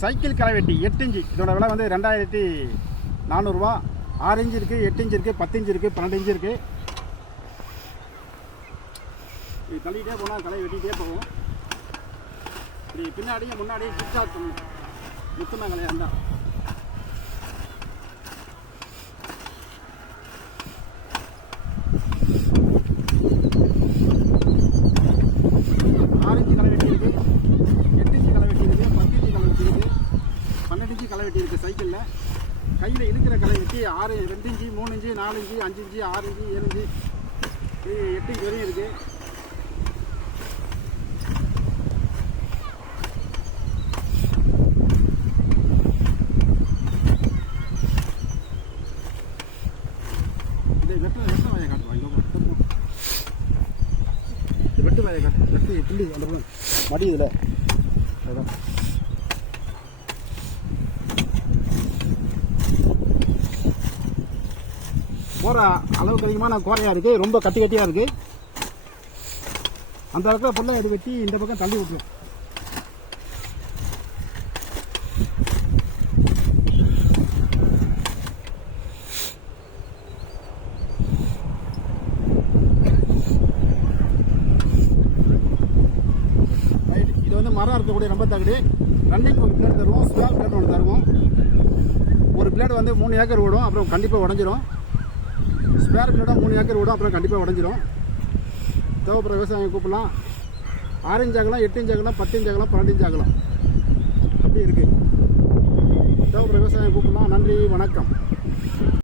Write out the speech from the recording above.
Cycle களைவெட்டி 8 inch இதோட விலை வந்து 2400 ரூபா. 6 இன்ச்சு இருக்குது, 8 இன்ச்சு இருக்குது, 10 இன்ச்சு இருக்குது, 12 இன்ச்சு இருக்குது. இது தள்ளிகிட்டே போனால் களை வெட்டிகிட்டே போகும். இப்படி பின்னாடியும் முன்னாடியும் டிக்டாக் பண்ணணும். முத்துனா கலையாக இருந்தால் சைக்கிளில் கையில் இருக்கிற களை வெட்டி 6 2 inch 3 inch 4 inch 5 inch 6 inch 7 inch 8 inch வரையும் இருக்குது. இதை வெட்ட வாயை காட்டுவாங்க. வெட்டு வாயை காட்டு வெட்டி கிண்டி அந்த மடி இதில் அதுதான் போகிற அளவுக்கு அதிகமான கோரையாக இருக்குது. ரொம்ப கட்டி கட்டியாக இருக்குது. அந்த இடத்துல ஃபுல்லாக இது வெட்டி இந்த பக்கம் தள்ளி விட்டுரும். இது வந்து மரம் இருக்கக்கூடிய ரொம்ப தகுடு. ரன்னிங் ஒரு பிளேட் தருவோம், ஸ்பேர் பிளேட் ஒன்று தருவோம். ஒரு பிளேட் வந்து 3 ஏக்கர் விடும், அப்புறம் கண்டிப்பாக உடஞ்சிரும். ஸ்பேர் பிளேட்டாக 3 ஏக்கர் விடும், அப்புறம் கண்டிப்பாக உடஞ்சிரும். தேவைப்படுற விவசாயம் கூப்பிடலாம். 6 இன்ச் ஆகலாம், 8 இன்ச் ஆகலாம், 10 இன்ச் ஆகலாம், 12 இன்ச் ஆகலாம். அப்படி இருக்குது. தேவைப்படுற விவசாயம் கூப்பிடலாம். நன்றி, வணக்கம்.